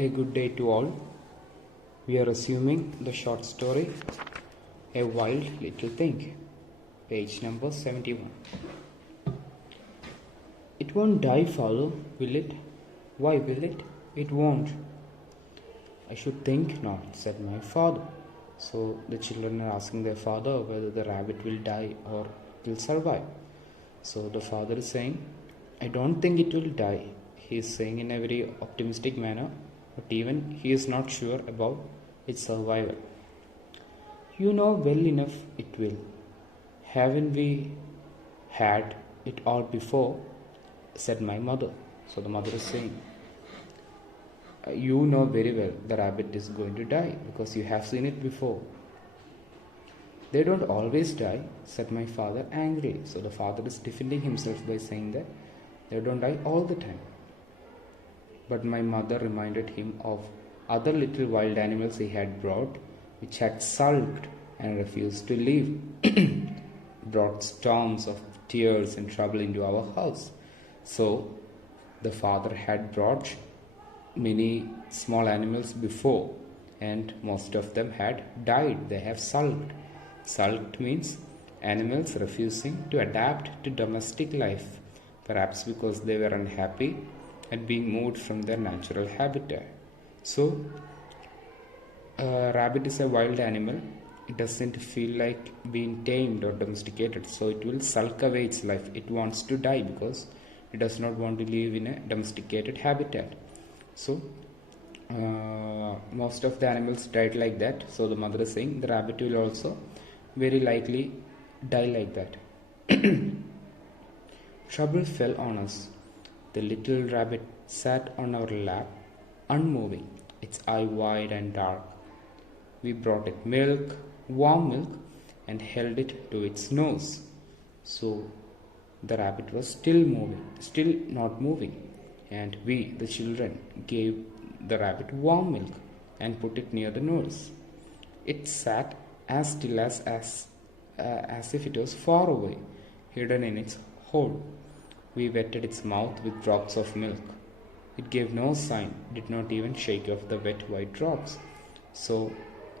A good day to all. We are resuming the short story A Wild Little Thing, page number 71. It won't die, father, will it? Why will it? It won't. I should think not, said my father. So the children are asking their father whether the rabbit will die or will survive. So the father is saying, I don't think it will die. He is saying in a very optimistic manner, but even he is not sure about its survival. You know well enough it will. Haven't we had it all before? Said my mother. So the mother is saying, you know very well the rabbit is going to die because you have seen it before. They don't always die, said my father angrily. So the father is defending himself by saying that they don't die all the time. But my mother reminded him of other little wild animals he had brought, which had sulked and refused to leave, brought storms of tears and trouble into our house. So the father had brought many small animals before, and most of them had died. They have sulked. Sulked means animals refusing to adapt to domestic life, perhaps because they were unhappy at being moved from their natural habitat. So, a rabbit is a wild animal. It doesn't feel like being tamed or domesticated, so it will sulk away its life. It wants to die because it does not want to live in a domesticated habitat. So, most of the animals died like that. So the mother is saying the rabbit will also very likely die like that. Trouble fell on us. The little rabbit sat on our lap, unmoving, its eye wide and dark. We brought it milk, warm milk, and held it to its nose. So the rabbit was still not moving, and we, the children, gave the rabbit warm milk and put it near the nose. It sat as still as if it was far away, hidden in its hole. We wetted its mouth with drops of milk. It gave no sign, did not even shake off the wet white drops. So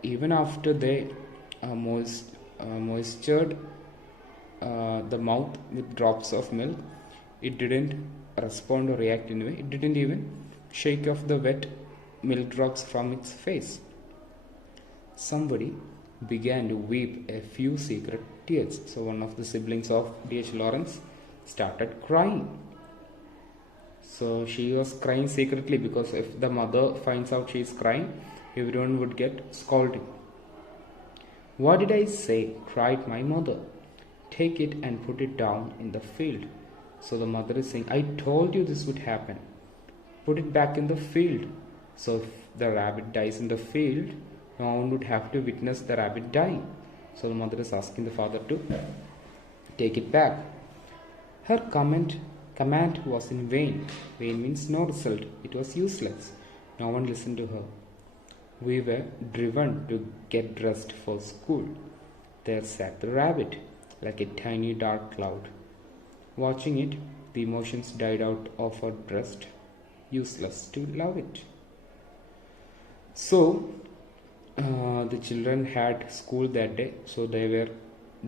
even after they moistured the mouth with drops of milk, it didn't respond or react in a way. It didn't even shake off the wet milk drops from its face. Somebody began to weep a few secret tears. So one of the siblings of D.H. Lawrence started crying. So she was crying secretly because if the mother finds out she is crying, everyone would get scolded. What did I say? Cried my mother. Take it and put it down in the field. So the mother is saying, I told you this would happen. Put it back in the field. So if the rabbit dies in the field, no one would have to witness the rabbit dying. So the mother is asking the father to take it back. Her command was in vain. Vain means no result. It was useless. No one listened to her. We were driven to get dressed for school. There sat the rabbit, like a tiny dark cloud. Watching it, the emotions died out of her breast. Useless to love it. So, the children had school that day. So they were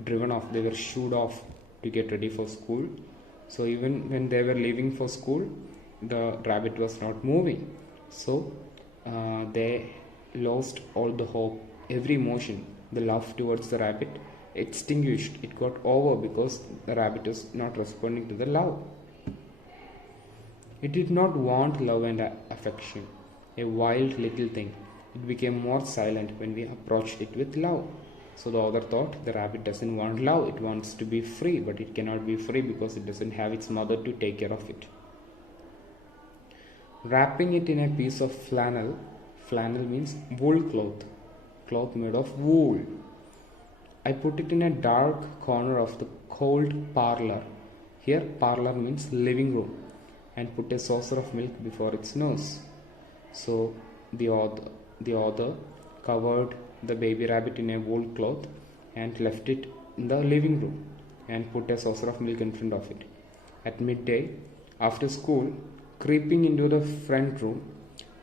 driven off. They were shooed off to get ready for school. So even when they were leaving for school, the rabbit was not moving. So they lost all the hope, every emotion, the love towards the rabbit extinguished. It got over because the rabbit was not responding to the love. It did not want love and affection, a wild little thing. It became more silent when we approached it with love. So the author thought the rabbit doesn't want love, it wants to be free, but it cannot be free because it doesn't have its mother to take care of it. Wrapping it in a piece of flannel means wool cloth made of wool. I put it in a dark corner of the cold parlor. Here parlor means living room, and put a saucer of milk before its nose. So the author covered the baby rabbit in a wool cloth and left it in the living room and put a saucer of milk in front of it. At midday, after school, creeping into the front room,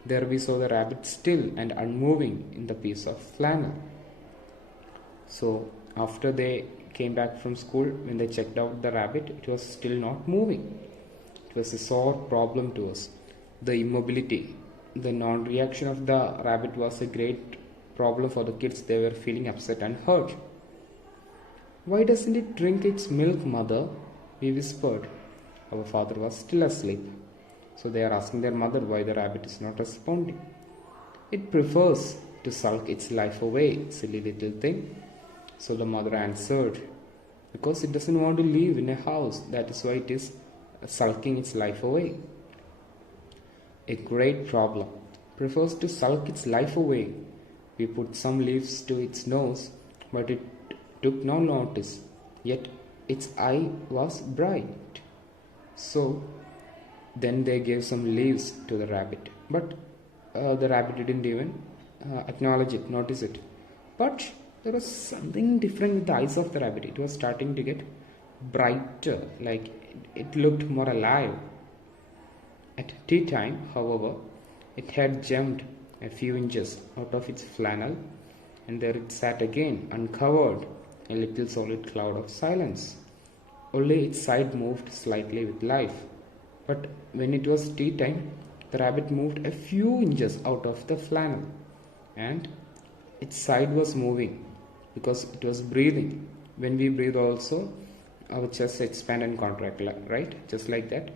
There we saw the rabbit still and unmoving in the piece of flannel. So after they came back from school, when they checked out the rabbit, it was still not moving. It was a sore problem to us. The immobility, the non-reaction of the rabbit was a great problem for the kids. They were feeling upset and hurt. "Why doesn't it drink its milk, mother?" we whispered. Our father was still asleep. So they are asking their mother why the rabbit is not responding. "It prefers to sulk its life away, silly little thing." So the mother answered, "Because it doesn't want to live in a house, that is why it is sulking its life away." A great problem. Prefers to sulk its life away. We put some leaves to its nose, but it took no notice. Yet its eye was bright. So then they gave some leaves to the rabbit. But the rabbit didn't even acknowledge it, notice it. But there was something different with the eyes of the rabbit. It was starting to get brighter, like it looked more alive. At tea time, however, it had jumped a few inches out of its flannel, and there it sat again, uncovered, a little solid cloud of silence. Only its side moved slightly with life. But when it was tea time, the rabbit moved a few inches out of the flannel, and its side was moving because it was breathing. When we breathe also, our chest expand and contract, right? Just like that,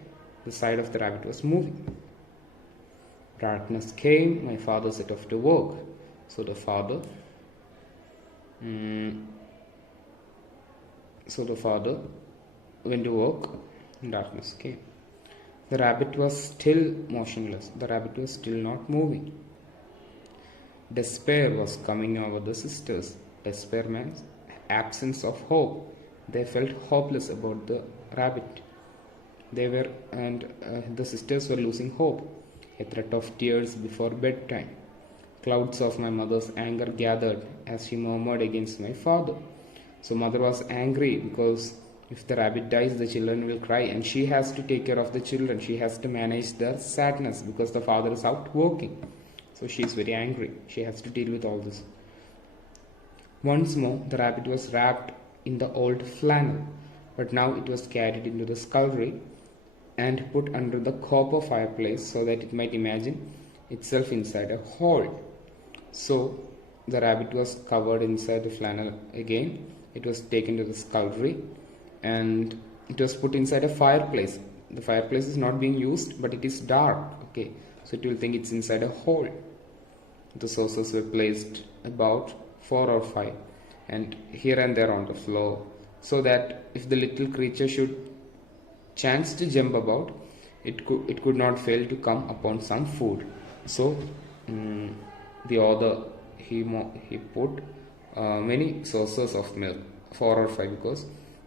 the side of the rabbit was moving. Darkness came, my father set off to work. So the father went to work, and darkness came. The rabbit was still motionless. The rabbit was still not moving. Despair was coming over the sisters. Despair means absence of hope. They felt hopeless about the rabbit. The sisters were losing hope. A threat of tears before bedtime. Clouds of my mother's anger gathered as she murmured against my father. So mother was angry because if the rabbit dies, the children will cry, and she has to take care of the children. She has to manage the sadness because the father is out working. So she is very angry. She has to deal with all this. Once more, the rabbit was wrapped in the old flannel, but now it was carried into the scullery and put under the copper fireplace so that it might imagine itself inside a hole. So the rabbit was covered inside the flannel again. It was taken to the scullery and it was put inside a fireplace. The fireplace is not being used, but it is dark. Okay, so it will think it's inside a hole. The saucers were placed about 4 or 5 and here and there on the floor, so that if the little creature should chance to jump about, it could not fail to come upon some food. So the author he put many sources of milk, 4 or 5, because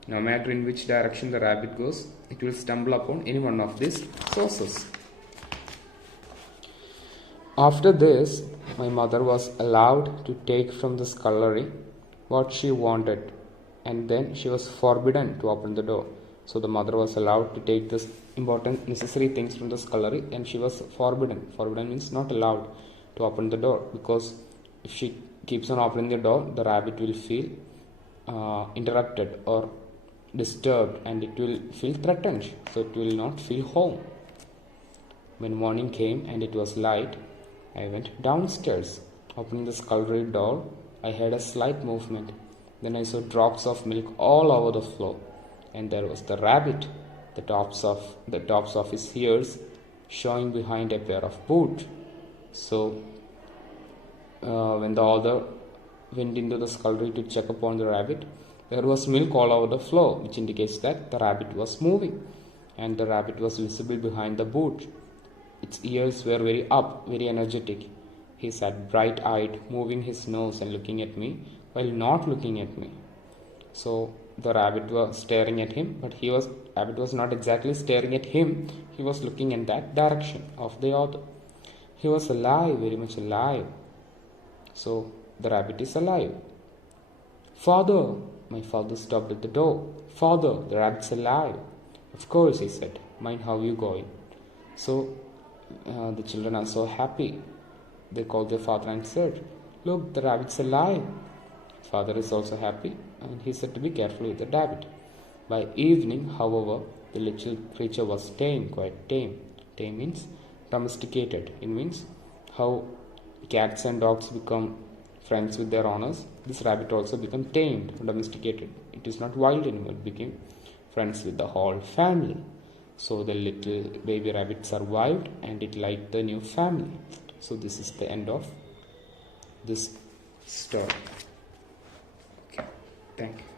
no matter in which direction the rabbit goes, it will stumble upon any one of these sources. After this, my mother was allowed to take from the scullery what she wanted, and then she was forbidden to open the door. So the mother was allowed to take this important necessary things from the scullery, and she was forbidden. Forbidden means not allowed to open the door, because if she keeps on opening the door, the rabbit will feel interrupted or disturbed, and it will feel threatened, so it will not feel home. When morning came and it was light, I went downstairs. Opening the scullery door, I heard a slight movement. Then I saw drops of milk all over the floor, and there was the rabbit, the tops of his ears showing behind a pair of boots. So when the author went into the scullery to check upon the rabbit, there was milk all over the floor, which indicates that the rabbit was moving, and the rabbit was visible behind the boot. Its ears were very up, very energetic. He sat bright-eyed, moving his nose and looking at me while not looking at me. So the rabbit was staring at him, but rabbit was not exactly staring at him. He was looking in that direction of the author. He was alive, very much alive. So the rabbit is alive. "Father!" My father stopped at the door. "Father, the rabbit's alive." "Of course," he said. "Mind how you going." So The children are so happy. They called their father and said, "Look, the rabbit's alive." Father is also happy, and he said to be careful with the rabbit. By evening, however, the little creature was tame, quite tame. Tame means domesticated. It means how cats and dogs become friends with their owners. This rabbit also became tamed, domesticated. It is not wild anymore. It became friends with the whole family. So the little baby rabbit survived and it liked the new family. So this is the end of this story. Okay, thank you.